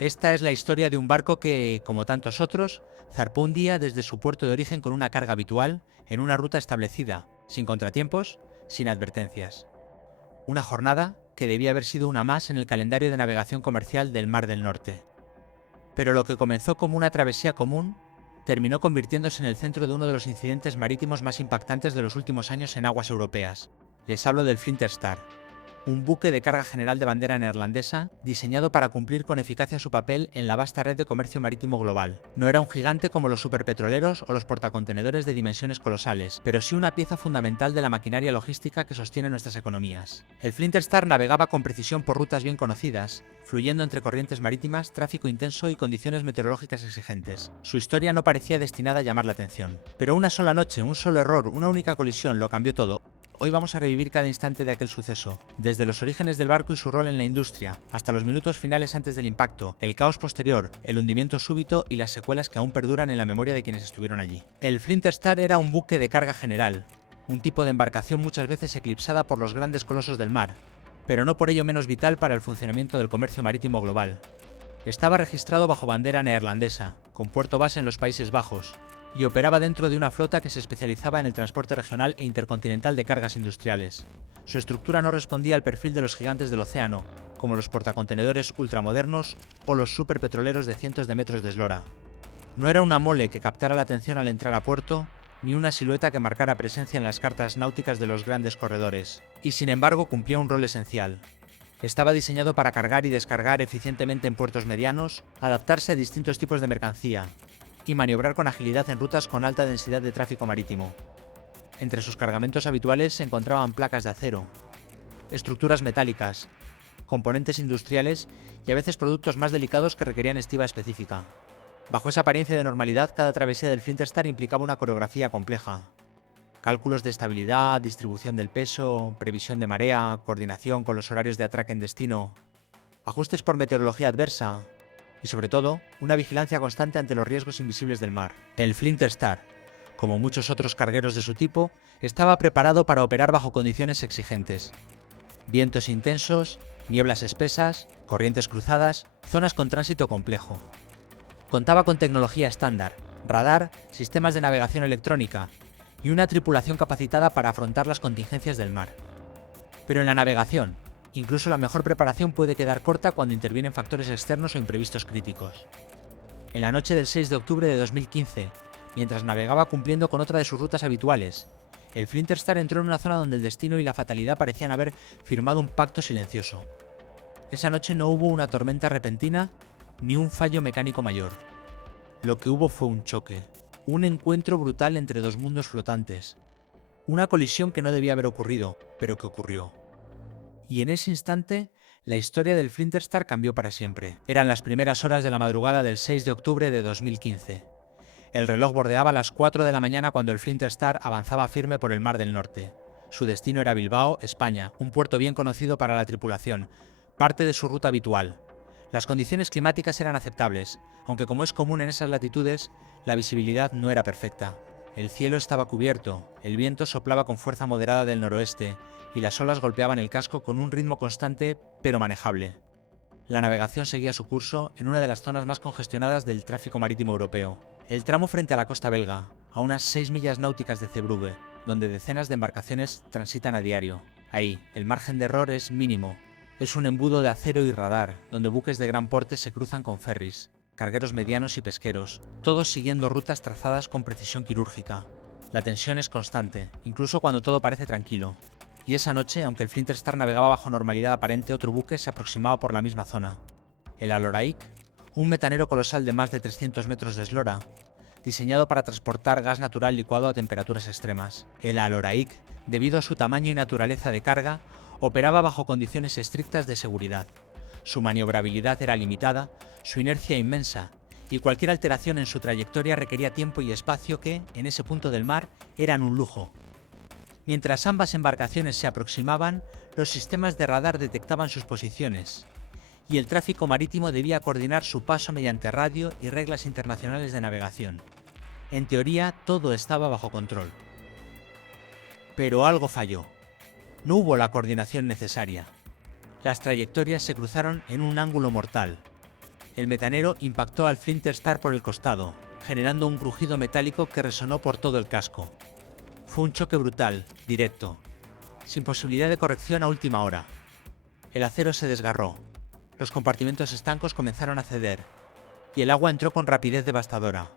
Esta es la historia de un barco que, como tantos otros, zarpó un día desde su puerto de origen con una carga habitual, en una ruta establecida, sin contratiempos, sin advertencias. Una jornada que debía haber sido una más en el calendario de navegación comercial del Mar del Norte. Pero lo que comenzó como una travesía común, terminó convirtiéndose en el centro de uno de los incidentes marítimos más impactantes de los últimos años en aguas europeas. Les hablo del Flinter Star, un buque de carga general de bandera neerlandesa, diseñado para cumplir con eficacia su papel en la vasta red de comercio marítimo global. No era un gigante como los superpetroleros o los portacontenedores de dimensiones colosales, pero sí una pieza fundamental de la maquinaria logística que sostiene nuestras economías. El Flinter Star navegaba con precisión por rutas bien conocidas, fluyendo entre corrientes marítimas, tráfico intenso y condiciones meteorológicas exigentes. Su historia no parecía destinada a llamar la atención. Pero una sola noche, un solo error, una única colisión lo cambió todo. Hoy vamos a revivir cada instante de aquel suceso, desde los orígenes del barco y su rol en la industria, hasta los minutos finales antes del impacto, el caos posterior, el hundimiento súbito y las secuelas que aún perduran en la memoria de quienes estuvieron allí. El Flinter Star era un buque de carga general, un tipo de embarcación muchas veces eclipsada por los grandes colosos del mar, pero no por ello menos vital para el funcionamiento del comercio marítimo global. Estaba registrado bajo bandera neerlandesa, con puerto base en los Países Bajos, y operaba dentro de una flota que se especializaba en el transporte regional e intercontinental de cargas industriales. Su estructura no respondía al perfil de los gigantes del océano, como los portacontenedores ultramodernos o los superpetroleros de cientos de metros de eslora. No era una mole que captara la atención al entrar a puerto, ni una silueta que marcara presencia en las cartas náuticas de los grandes corredores, y sin embargo cumplía un rol esencial. Estaba diseñado para cargar y descargar eficientemente en puertos medianos, adaptarse a distintos tipos de mercancía, y maniobrar con agilidad en rutas con alta densidad de tráfico marítimo. Entre sus cargamentos habituales se encontraban placas de acero, estructuras metálicas, componentes industriales y a veces productos más delicados que requerían estiva específica. Bajo esa apariencia de normalidad, cada travesía del Flinter Star implicaba una coreografía compleja. Cálculos de estabilidad, distribución del peso, previsión de marea, coordinación con los horarios de atraque en destino, ajustes por meteorología adversa, y sobre todo, una vigilancia constante ante los riesgos invisibles del mar. El Flinter Star, como muchos otros cargueros de su tipo, estaba preparado para operar bajo condiciones exigentes. Vientos intensos, nieblas espesas, corrientes cruzadas, zonas con tránsito complejo. Contaba con tecnología estándar, radar, sistemas de navegación electrónica y una tripulación capacitada para afrontar las contingencias del mar. Pero en la navegación, incluso la mejor preparación puede quedar corta cuando intervienen factores externos o imprevistos críticos. En la noche del 6 de octubre de 2015, mientras navegaba cumpliendo con otra de sus rutas habituales, el Flinter Star entró en una zona donde el destino y la fatalidad parecían haber firmado un pacto silencioso. Esa noche no hubo una tormenta repentina ni un fallo mecánico mayor. Lo que hubo fue un choque, un encuentro brutal entre dos mundos flotantes, una colisión que no debía haber ocurrido, pero que ocurrió. Y en ese instante, la historia del Flinter Star cambió para siempre. Eran las primeras horas de la madrugada del 6 de octubre de 2015. El reloj bordeaba las 4 de la mañana cuando el Flinter Star avanzaba firme por el Mar del Norte. Su destino era Bilbao, España, un puerto bien conocido para la tripulación, parte de su ruta habitual. Las condiciones climáticas eran aceptables, aunque como es común en esas latitudes, la visibilidad no era perfecta. El cielo estaba cubierto, el viento soplaba con fuerza moderada del noroeste, y las olas golpeaban el casco con un ritmo constante pero manejable. La navegación seguía su curso en una de las zonas más congestionadas del tráfico marítimo europeo, el tramo frente a la costa belga, a unas 6 millas náuticas de Zeebrugge, donde decenas de embarcaciones transitan a diario. Ahí, el margen de error es mínimo. Es un embudo de acero y radar, donde buques de gran porte se cruzan con ferries, cargueros medianos y pesqueros, todos siguiendo rutas trazadas con precisión quirúrgica. La tensión es constante, incluso cuando todo parece tranquilo. Y esa noche, aunque el Flinter Star navegaba bajo normalidad aparente, otro buque se aproximaba por la misma zona. El Aloraik, un metanero colosal de más de 300 metros de eslora, diseñado para transportar gas natural licuado a temperaturas extremas. El Aloraik, debido a su tamaño y naturaleza de carga, operaba bajo condiciones estrictas de seguridad. Su maniobrabilidad era limitada, su inercia inmensa, y cualquier alteración en su trayectoria requería tiempo y espacio que, en ese punto del mar, eran un lujo. Mientras ambas embarcaciones se aproximaban, los sistemas de radar detectaban sus posiciones, y el tráfico marítimo debía coordinar su paso mediante radio y reglas internacionales de navegación. En teoría, todo estaba bajo control. Pero algo falló. No hubo la coordinación necesaria. Las trayectorias se cruzaron en un ángulo mortal. El metanero impactó al Flinter Star por el costado, generando un crujido metálico que resonó por todo el casco. Fue un choque brutal, directo, sin posibilidad de corrección a última hora. El acero se desgarró, los compartimentos estancos comenzaron a ceder, y el agua entró con rapidez devastadora.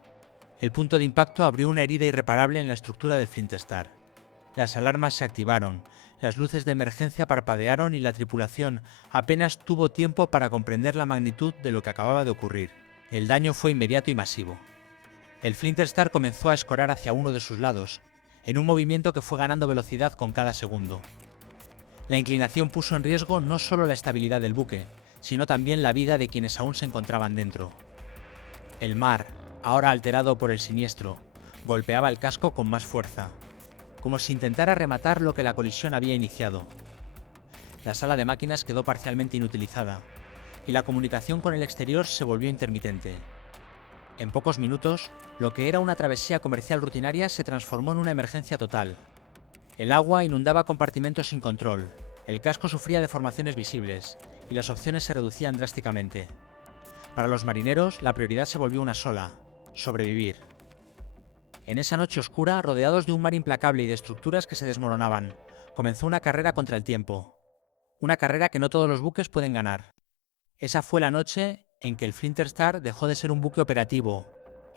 El punto de impacto abrió una herida irreparable en la estructura del Flinter Star. Las alarmas se activaron, las luces de emergencia parpadearon y la tripulación apenas tuvo tiempo para comprender la magnitud de lo que acababa de ocurrir. El daño fue inmediato y masivo. El Flinter Star comenzó a escorar hacia uno de sus lados, en un movimiento que fue ganando velocidad con cada segundo. La inclinación puso en riesgo no solo la estabilidad del buque, sino también la vida de quienes aún se encontraban dentro. El mar, ahora alterado por el siniestro, golpeaba el casco con más fuerza, como si intentara rematar lo que la colisión había iniciado. La sala de máquinas quedó parcialmente inutilizada, y la comunicación con el exterior se volvió intermitente. En pocos minutos, lo que era una travesía comercial rutinaria se transformó en una emergencia total. El agua inundaba compartimentos sin control, el casco sufría deformaciones visibles, y las opciones se reducían drásticamente. Para los marineros, la prioridad se volvió una sola: sobrevivir. En esa noche oscura, rodeados de un mar implacable y de estructuras que se desmoronaban, comenzó una carrera contra el tiempo. Una carrera que no todos los buques pueden ganar. Esa fue la noche en que el Flinter Star dejó de ser un buque operativo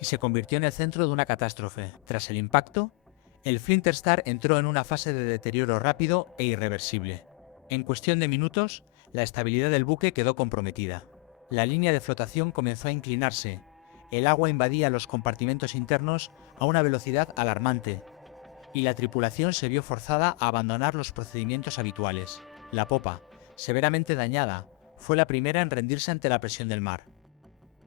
y se convirtió en el centro de una catástrofe. Tras el impacto, el Flinter Star entró en una fase de deterioro rápido e irreversible. En cuestión de minutos, la estabilidad del buque quedó comprometida. La línea de flotación comenzó a inclinarse. El agua invadía los compartimentos internos a una velocidad alarmante, y la tripulación se vio forzada a abandonar los procedimientos habituales. La popa, severamente dañada, fue la primera en rendirse ante la presión del mar.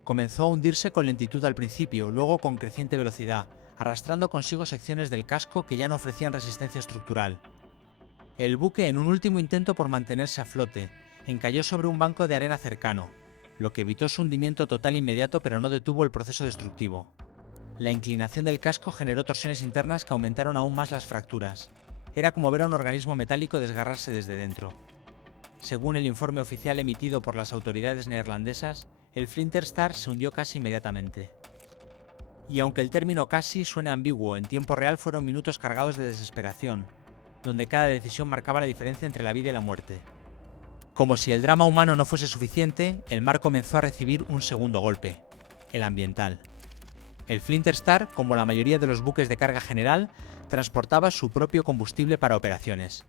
Comenzó a hundirse con lentitud al principio, luego con creciente velocidad, arrastrando consigo secciones del casco que ya no ofrecían resistencia estructural. El buque, en un último intento por mantenerse a flote, encalló sobre un banco de arena cercano, lo que evitó su hundimiento total inmediato, pero no detuvo el proceso destructivo. La inclinación del casco generó torsiones internas que aumentaron aún más las fracturas. Era como ver a un organismo metálico desgarrarse desde dentro. Según el informe oficial emitido por las autoridades neerlandesas, el Flinter Star se hundió casi inmediatamente. Y aunque el término casi suena ambiguo, en tiempo real fueron minutos cargados de desesperación, donde cada decisión marcaba la diferencia entre la vida y la muerte. Como si el drama humano no fuese suficiente, el mar comenzó a recibir un segundo golpe, el ambiental. El Flinter Star, como la mayoría de los buques de carga general, transportaba su propio combustible para operaciones.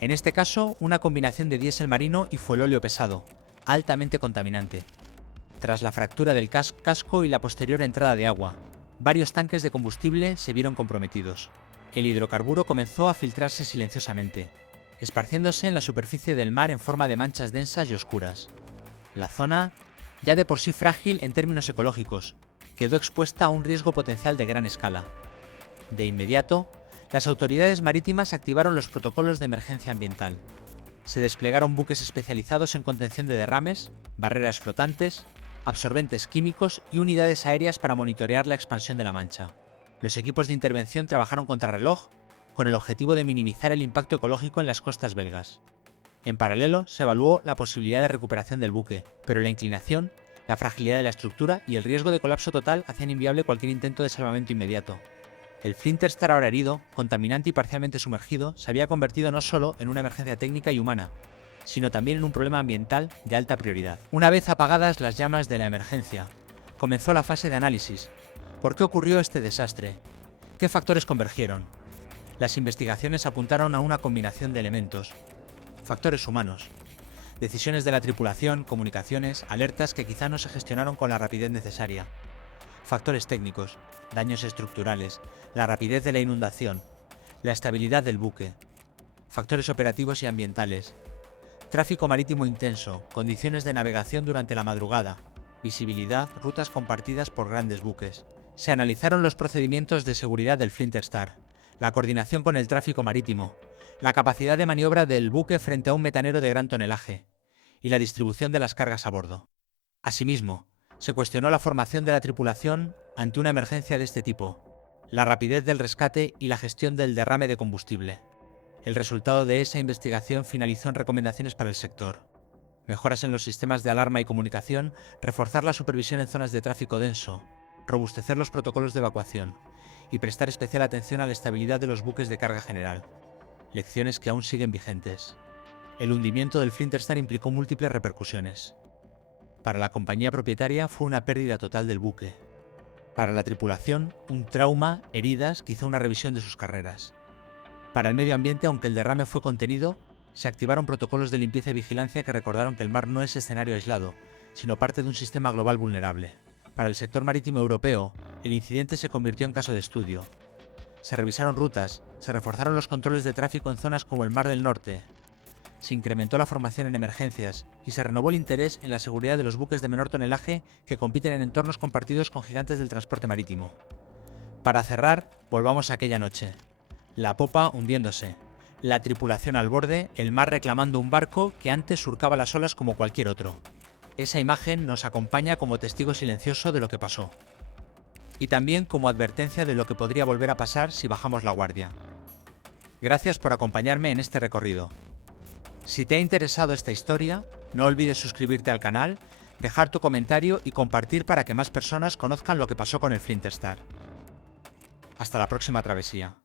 En este caso, una combinación de diésel marino y fuelóleo pesado, altamente contaminante. Tras la fractura del casco y la posterior entrada de agua, varios tanques de combustible se vieron comprometidos. El hidrocarburo comenzó a filtrarse silenciosamente, esparciéndose en la superficie del mar en forma de manchas densas y oscuras. La zona, ya de por sí frágil en términos ecológicos, quedó expuesta a un riesgo potencial de gran escala. De inmediato, las autoridades marítimas activaron los protocolos de emergencia ambiental. Se desplegaron buques especializados en contención de derrames, barreras flotantes, absorbentes químicos y unidades aéreas para monitorear la expansión de la mancha. Los equipos de intervención trabajaron contrarreloj con el objetivo de minimizar el impacto ecológico en las costas belgas. En paralelo, se evaluó la posibilidad de recuperación del buque, pero la inclinación, la fragilidad de la estructura y el riesgo de colapso total hacían inviable cualquier intento de salvamento inmediato. El Flinter Star, ahora herido, contaminante y parcialmente sumergido, se había convertido no solo en una emergencia técnica y humana, sino también en un problema ambiental de alta prioridad. Una vez apagadas las llamas de la emergencia, comenzó la fase de análisis. ¿Por qué ocurrió este desastre? ¿Qué factores convergieron? Las investigaciones apuntaron a una combinación de elementos. Factores humanos, decisiones de la tripulación, comunicaciones, alertas que quizá no se gestionaron con la rapidez necesaria. Factores técnicos, daños estructurales, la rapidez de la inundación, la estabilidad del buque. Factores operativos y ambientales, tráfico marítimo intenso, condiciones de navegación durante la madrugada, visibilidad, rutas compartidas por grandes buques. Se analizaron los procedimientos de seguridad del Flinter Star, la coordinación con el tráfico marítimo, la capacidad de maniobra del buque frente a un metanero de gran tonelaje, y la distribución de las cargas a bordo. Asimismo, se cuestionó la formación de la tripulación ante una emergencia de este tipo, la rapidez del rescate y la gestión del derrame de combustible. El resultado de esa investigación finalizó en recomendaciones para el sector. mejoras en los sistemas de alarma y comunicación, reforzar la supervisión en zonas de tráfico denso, robustecer los protocolos de evacuación y prestar especial atención a la estabilidad de los buques de carga general. Lecciones que aún siguen vigentes. El hundimiento del Flint Star implicó múltiples repercusiones. Para la compañía propietaria fue una pérdida total del buque. Para la tripulación, un trauma, heridas, que hizo una revisión de sus carreras. Para el medio ambiente, aunque el derrame fue contenido, se activaron protocolos de limpieza y vigilancia que recordaron que el mar no es escenario aislado, sino parte de un sistema global vulnerable. Para el sector marítimo europeo, el incidente se convirtió en caso de estudio. Se revisaron rutas, se reforzaron los controles de tráfico en zonas como el Mar del Norte, se incrementó la formación en emergencias y se renovó el interés en la seguridad de los buques de menor tonelaje que compiten en entornos compartidos con gigantes del transporte marítimo. Para cerrar, volvamos a aquella noche. La popa hundiéndose, la tripulación al borde, el mar reclamando un barco que antes surcaba las olas como cualquier otro. Esa imagen nos acompaña como testigo silencioso de lo que pasó. Y también como advertencia de lo que podría volver a pasar si bajamos la guardia. Gracias por acompañarme en este recorrido. Si te ha interesado esta historia, no olvides suscribirte al canal, dejar tu comentario y compartir para que más personas conozcan lo que pasó con el Flint Star. Hasta la próxima travesía.